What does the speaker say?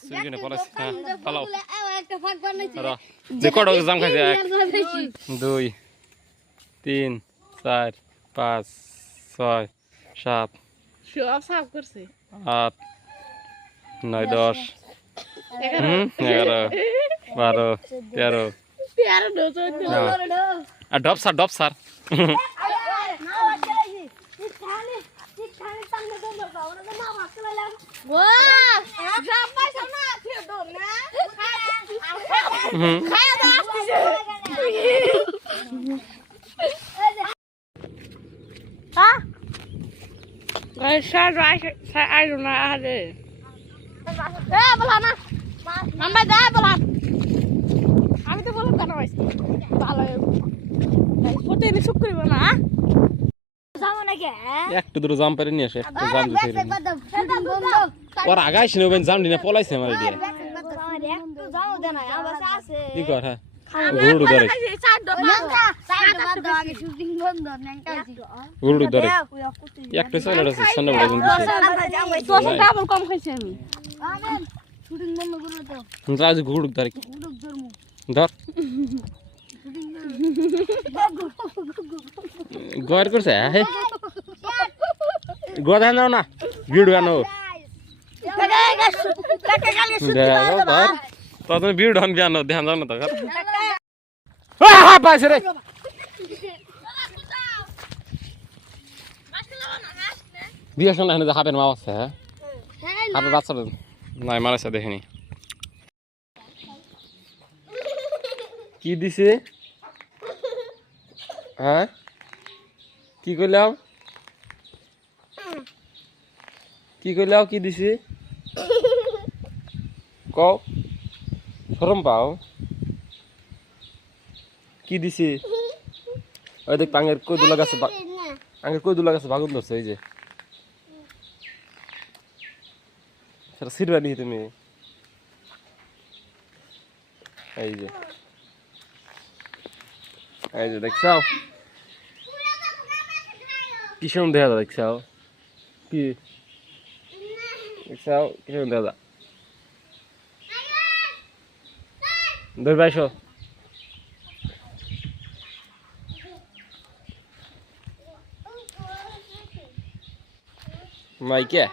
সুইগিনে পলাইছে হ্যাঁ পালাও যে কটা জাম খাইছে 1 2 3 4 5 6 7 সব সাফ করছে 8 9 10 11 12 13 আর ডপ স্যার আমি তো বললাম কেন ভালো প্রতিদিন সুখ করিব না একটু দূর জাম পারে নিয়ে আসে একটা জাম দিছে ওর আগাইছ নি ওবেন জাম দিনে পলাইছে আমার দিয়ে কি কর হ্যাঁ গুড়ু ধরে গুড়ু ধরে একটা চলে আছে সন্ধ্যা বড় দিন দিছে তো ডাবল কম খাইছি আমি শুটিং বন্ধ করে দাও রাজ গুড়ু ধরে ধর গর করছে হে গোদা নাও না ভিডিও আনো তো তুমি ভিডিও আন জানো ধ্যান দাও না তো হ্যাঁ পাইছে রে বিয়ে শোনা এখানে হাফের মা আছে হ্যাঁ হাফের বাচ্চা নাই মারাইছে দেখেনি কি দিছে হ্যাঁ কি কইলাম কি দিছে কও শরম পাও কি দিছে ওই দেখ পাঙ্গের কই দুলা গাছে ভাগুন ধরছে এই যে সেটা সিরবা নি তুমি এই যে দেখছাও কিসম দেখা যা দেখছাও কি দেখছাও কিসম দেখা যা ধর বাইশো মাইকে